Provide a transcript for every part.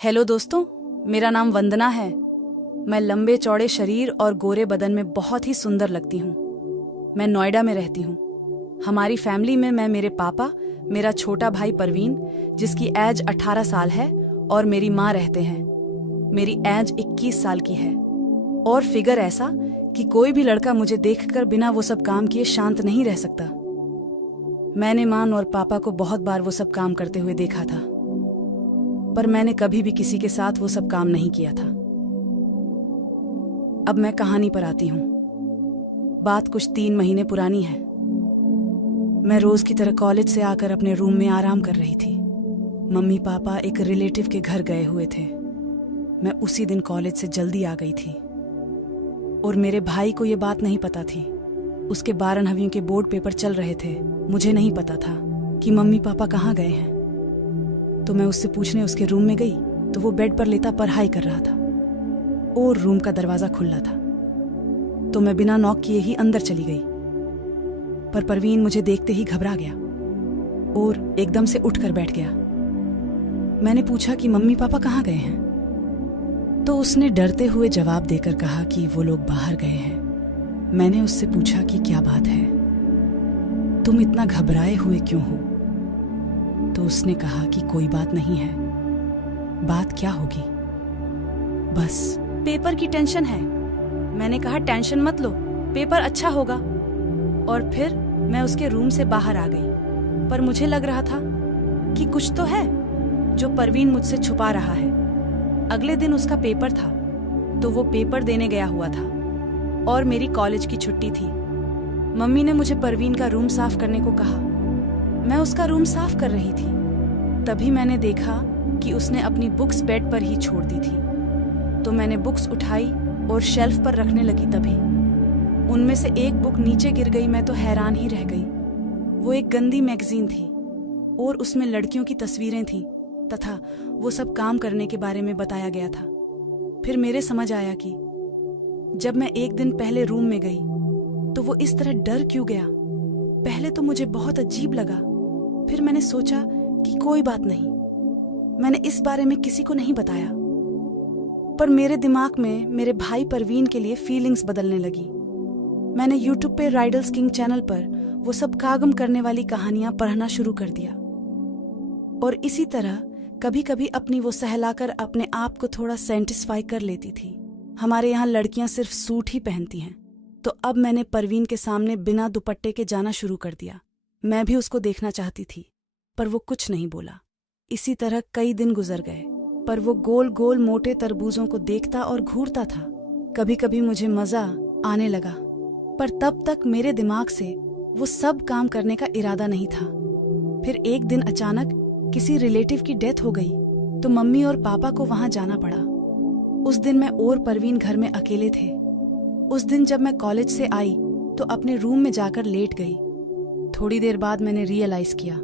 Hello दोस्तों, मेरा नाम वंदना है। मैं लंबे चौड़े शरीर और गोरे बदन में बहुत ही सुंदर लगती हूँ। मैं नोएडा में रहती हूँ। हमारी फैमिली में मैं, मेरे पापा, मेरा छोटा भाई परवीन जिसकी एज 18 साल है और मेरी माँ रहते हैं। मेरी एज 21 साल की है और फिगर ऐसा कि कोई भी लड़का मुझे देखकर बिना वो सब काम किए शांत नहीं रह सकता। मैंने माँ और पापा को बहुत बार वो सब काम करते हुए देखा था, पर मैंने कभी भी किसी के साथ वो सब काम नहीं किया था। अब मैं कहानी पर आती हूँ। बात कुछ 3 महीने पुरानी है। मैं रोज की तरह कॉलेज से आकर अपने रूम में आराम कर रही थी। मम्मी पापा एक रिलेटिव के घर गए हुए थे। मैं उसी दिन कॉलेज से जल्दी आ गई थी और मेरे भाई को ये बात नहीं पता थी। उसके 12वीं के बोर्ड पेपर चल रहे थे। मुझे नहीं पता था कि मम्मी पापा कहाँ गए हैं, तो मैं उससे पूछने उसके रूम में गई तो वो बेड पर लेटा पढ़ाई कर रहा था और रूम का दरवाजा खुला था। तो मैं बिना नॉक किए ही अंदर चली गई, पर परवीन मुझे देखते ही घबरा गया और एकदम से उठकर बैठ गया। मैंने पूछा कि मम्मी पापा कहाँ गए हैं, तो उसने डरते हुए जवाब देकर कहा कि वो लोग बाहर गए हैं। मैंने उससे पूछा कि क्या बात है, तुम इतना घबराए हुए क्यों हो? तो उसने कहा कि कोई बात नहीं है। बात क्या होगी? बस पेपर की टेंशन है। मैंने कहा टेंशन मत लो, पेपर अच्छा होगा। और फिर मैं उसके रूम से बाहर आ गई, पर मुझे लग रहा था कि कुछ तो है जो परवीन मुझसे छुपा रहा है। अगले दिन उसका पेपर था, तो वो पेपर देने गया हुआ था और मेरी कॉलेज की छुट्टी थी। मम्मी ने मुझे परवीन का रूम साफ करने को कहा। मैं उसका रूम साफ कर रही थी, तभी मैंने देखा कि उसने अपनी बुक्स बेड पर ही छोड़ दी थी। तो मैंने बुक्स उठाई और शेल्फ पर रखने लगी। तभी उनमें से एक बुक नीचे गिर गई। मैं तो हैरान ही रह गई। वो एक गंदी मैगजीन थी और उसमें लड़कियों की तस्वीरें थीं तथा वो सब काम करने के बारे में बताया गया था। फिर मेरे समझ आया कि जब मैं एक दिन पहले रूम में गई तो वो इस तरह डर क्यों गया। पहले तो मुझे बहुत अजीब लगा, फिर मैंने सोचा कि कोई बात नहीं। मैंने इस बारे में किसी को नहीं बताया, पर मेरे दिमाग में मेरे भाई परवीन के लिए फीलिंग्स बदलने लगी। मैंने यूट्यूब पे राइडल्स किंग चैनल पर वो सब कागम करने वाली कहानियां पढ़ना शुरू कर दिया और इसी तरह कभी कभी अपनी वो सहलाकर अपने आप को थोड़ा सेटिस्फाई कर लेती थी। हमारे यहाँ लड़कियां सिर्फ सूट ही पहनती हैं, तो अब मैंने परवीन के सामने बिना दुपट्टे के जाना शुरू कर दिया। मैं भी उसको देखना चाहती थी, पर वो कुछ नहीं बोला। इसी तरह कई दिन गुजर गए, पर वो गोल गोल मोटे तरबूजों को देखता और घूरता था। कभी कभी मुझे मजा आने लगा, पर तब तक मेरे दिमाग से वो सब काम करने का इरादा नहीं था। फिर एक दिन अचानक किसी रिलेटिव की डेथ हो गई, तो मम्मी और पापा को वहां जाना पड़ा। उस दिन मैं और परवीन घर में अकेले थे। उस दिन जब मैं कॉलेज से आई तो अपने रूम में जाकर लेट गई। थोड़ी देर बाद मैंने रियलाइज किया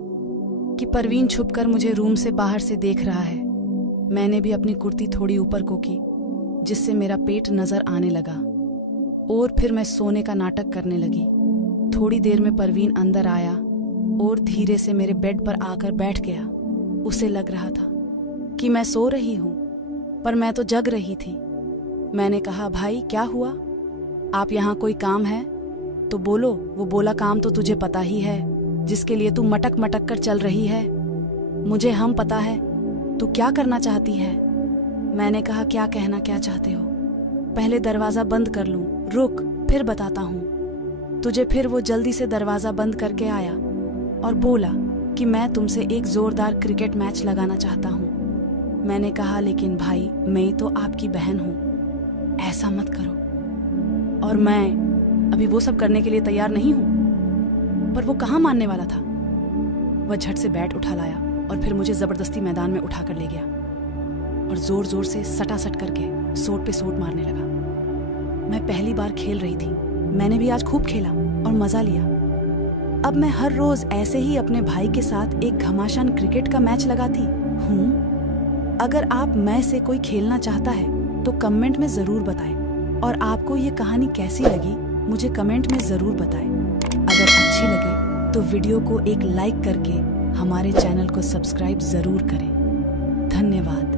कि परवीन छुपकर मुझे रूम से बाहर से देख रहा है। मैंने भी अपनी कुर्ती थोड़ी ऊपर को की, जिससे मेरा पेट नजर आने लगा और फिर मैं सोने का नाटक करने लगी। थोड़ी देर में परवीन अंदर आया और धीरे से मेरे बेड पर आकर बैठ गया। उसे लग रहा था कि मैं सो रही हूँ, पर मैं तो जग रही थी। मैंने कहा, भाई क्या हुआ? आप यहाँ कोई काम है तो बोलो। वो बोला, काम तो तुझे पता ही है, जिसके लिए तू मटक मटक कर चल रही है। मुझे हम पता है तू क्या करना चाहती है। मैंने कहा, क्या कहना क्या चाहते हो? पहले दरवाजा बंद कर लूं? रुक, फिर बताता हूँ तुझे। फिर वो जल्दी से दरवाजा बंद करके आया और बोला कि मैं तुमसे एक जोरदार क्रिकेट मैच लगाना चाहता हूँ। मैंने कहा, लेकिन भाई मैं तो आपकी बहन हूँ, ऐसा मत करो। और मैं अभी वो सब करने के लिए तैयार नहीं हूं। पर वो कहाँ मानने वाला था। वह झट से बैट उठा लाया और फिर मुझे जबरदस्ती मैदान में उठाकर ले गया और जोर जोर से सटासट करके सोट पे सोट मारने लगा। मैं पहली बार खेल रही थी। मैंने भी आज खूब खेला और मजा लिया। अब मैं हर रोज ऐसे ही अपने भाई के साथ एक घमासान क्रिकेट का मैच लगाती हूँ। अगर आप मैं से कोई खेलना चाहता है तो कमेंट में जरूर बताएं, और आपको ये कहानी कैसी लगी मुझे कमेंट में जरूर बताएं। अगर अच्छी लगे तो वीडियो को एक लाइक करके हमारे चैनल को सब्सक्राइब जरूर करें। धन्यवाद।